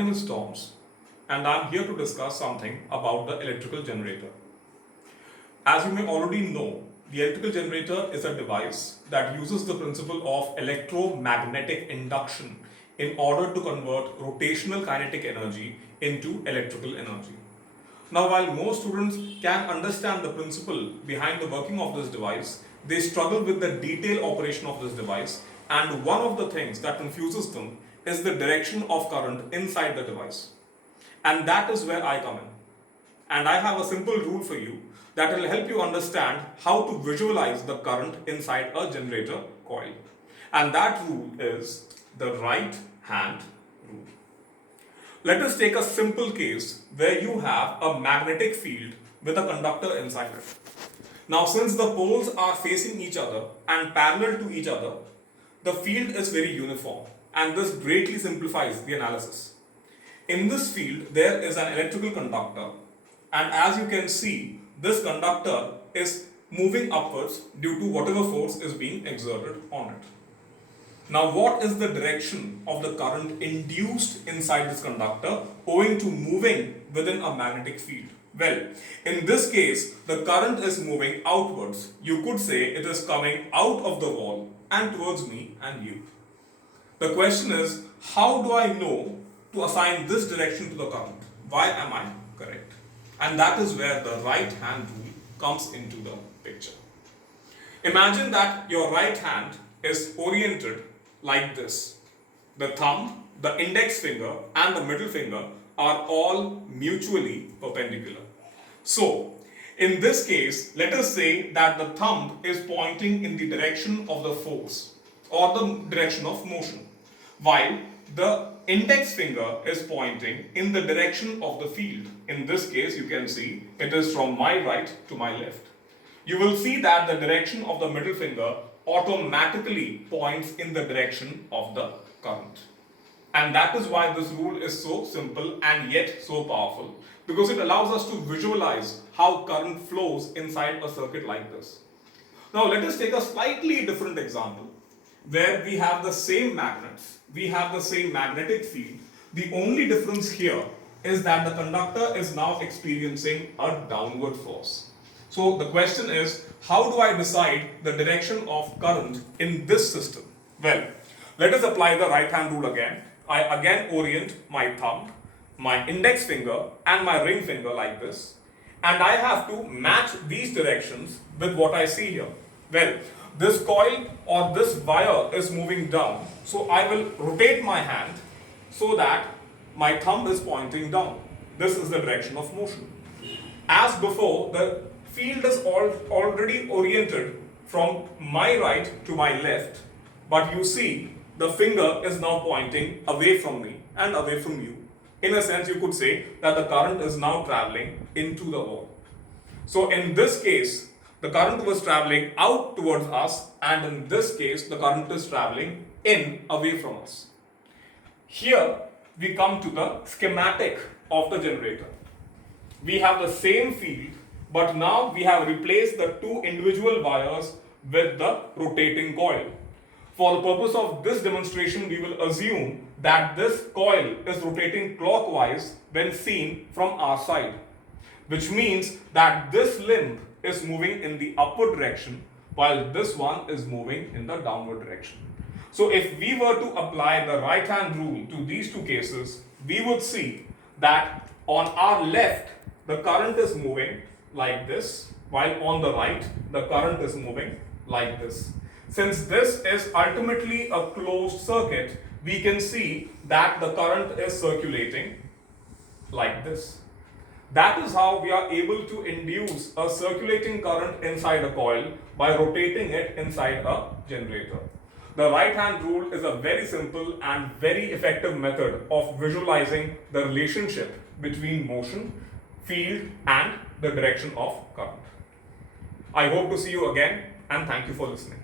name is Toms and I'm here to discuss something about the electrical generator. As you may already know, the electrical generator is a device that uses the principle of electromagnetic induction in order to convert rotational kinetic energy into electrical energy. Now, while most students can understand the principle behind the working of this device, they struggle with the detailed operation of this device, and one of the things that confuses them is the direction of current inside the device. And that is where I come in. And I have a simple rule for you that will help you understand how to visualize the current inside a generator coil. And that rule is the right hand rule. Let us take a simple case where you have a magnetic field with a conductor inside it. Now, since the poles are facing each other and parallel to each other, the field is very uniform, and this greatly simplifies the analysis. In this field, there is an electrical conductor, and as you can see, this conductor is moving upwards due to whatever force is being exerted on it. Now, what is the direction of the current induced inside this conductor owing to moving within a magnetic field? Well, in this case, the current is moving outwards. You could say it is coming out of the wall and towards me and you. The question is, how do I know to assign this direction to the current? Why am I correct? And that is where the right hand rule comes into the picture. Imagine that your right hand is oriented like this. The thumb, the index finger and the middle finger are all mutually perpendicular. So, in this case, let us say that the thumb is pointing in the direction of the force or the direction of motion, while the index finger is pointing in the direction of the field. In this case, you can see it is from my right to my left. You will see that the direction of the middle finger automatically points in the direction of the current. And that is why this rule is so simple and yet so powerful, because it allows us to visualize how current flows inside a circuit like this. Now let us take a slightly different example where we have the same magnets, we have the same magnetic field. The only difference here is that the conductor is now experiencing a downward force. So the question is, how do I decide the direction of current in this system? Well, let us apply the right hand rule again. I again orient my thumb, my index finger and my ring finger like this, and I have to match these directions with what I see here. Well, this coil or this wire is moving down, so I will rotate my hand so that my thumb is pointing down. This is the direction of motion. As before, the field is already oriented from my right to my left, but you see the finger is now pointing away from me and away from you. In a sense, you could say that the current is now traveling into the wall. So in this case, the current was traveling out towards us, and in this case, the current is traveling in away from us. Here, we come to the schematic of the generator. We have the same field, but now we have replaced the two individual wires with the rotating coil. For the purpose of this demonstration, we will assume that this coil is rotating clockwise when seen from our side, which means that this limb is moving in the upward direction while this one is moving in the downward direction. So if we were to apply the right hand rule to these two cases, we would see that on our left, the current is moving like this, while on the right, the current is moving like this. Since this is ultimately a closed circuit, we can see that the current is circulating like this. That is how we are able to induce a circulating current inside a coil by rotating it inside a generator. The right hand rule is a very simple and very effective method of visualizing the relationship between motion, field and the direction of current. I hope to see you again, and thank you for listening.